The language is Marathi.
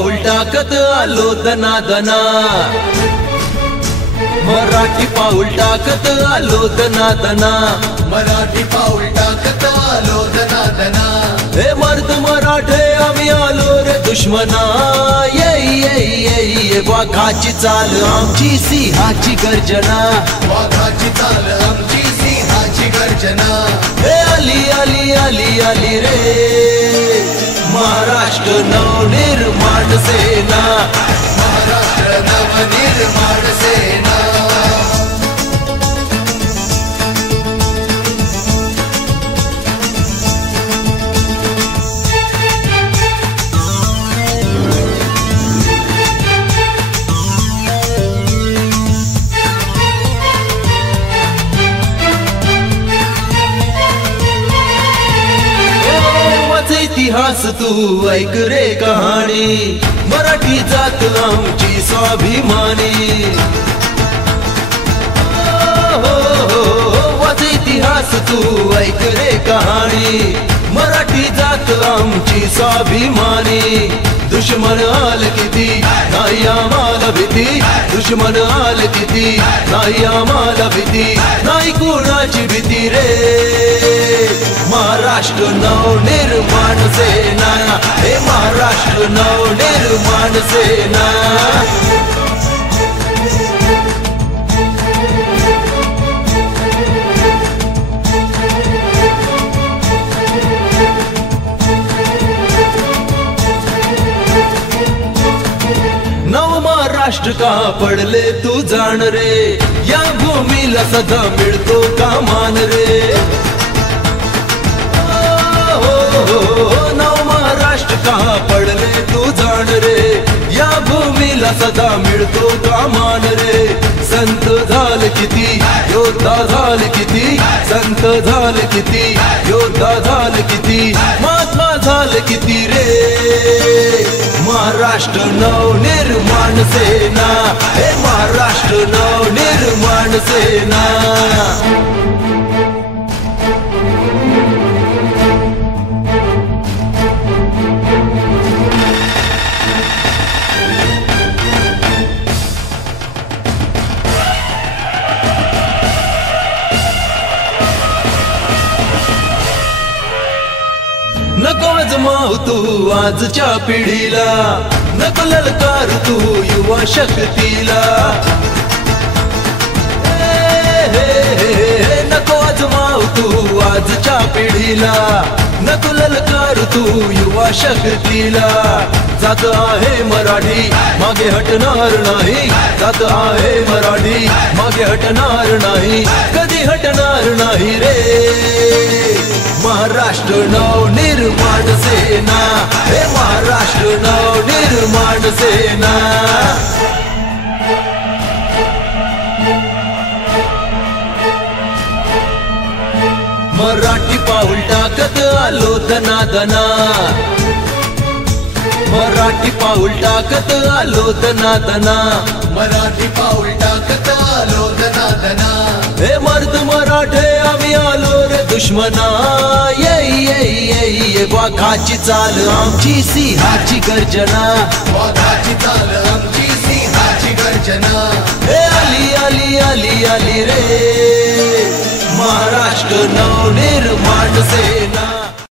पाऊल टाकत आलो दनादना, मराठी पाऊल टाकत आलो दनादना, मराठी पाऊल टाकत आलो दनादना। हे मर्द मराठे आम्ही आलो रे दुश्मना, ये ये ये ये वाघाची चाल आमची सिंहाची गर्जना, वाघाची चाल आमची सिंहाची गर्जना। हे आली आली आली आली रे महाराष्ट्र नवनिर्माण सेना, महाराष्ट्र नवनिर्माण सेना। इतिहास तू ऐक रे कहाणी, मराठी जात आमची स्वाभिमानी। हो हो वाच इतिहास तू ऐक रे कहाणी, मराठी जात आमची स्वाभिमानी। दुश्मन आल किती नाही आम्हाला भीती, दुश्मन आल किती नाही आम्हाला भीती, नाही कोणाची भीती रे महाराष्ट्र नवनिर्माण सेना, हे महाराष्ट्र नवनिर्माण सेना। नव महाराष्ट्र का पडले तू जाण रे, या भूमीला सदा मिळतो का मान रे। नव महाराष्ट्र का पडले तू जाण रे, या भूमीला सदा मिळतो का मान रे। संत झाल किती योद्धा झाल किती, संत झाल किती योद्धा झाल किती, महात्मा झाल किती रे महाराष्ट्र नवनिर्माण सेना, हे महाराष्ट्र नवनिर्माण सेना। नको आजमाव तू आजच्या पिढीला, नको ललकार तू युवा शक्तीला। नको आजमाव तू आजच्या पिढीला, नको ललकार तू युवा शक्तीला। जात आहे मराठी मागे हटणार नाही, जात आहे मराठी मागे हटणार नाही, कधी हटणार नाही रे महाराष्ट्र नवनिर्माण सेना, हे महाराष्ट्र नवनिर्माण सेना। मराठी पाऊल टाकत आलो दनादना, मराठी पाऊल टाकत आलो दनादना, मराठी पाऊल टाकत आलो दनादना। हे मर्द मराठे आम्ही आलो रे दुश्मना, ये ये ये ये वाघाची चाल आमची सिंहाची गर्जना, वाघाची चाल आमची सिंहाची गर्जना। हे आली आली आली आली रे महाराष्ट्र नवनिर्माण सेना।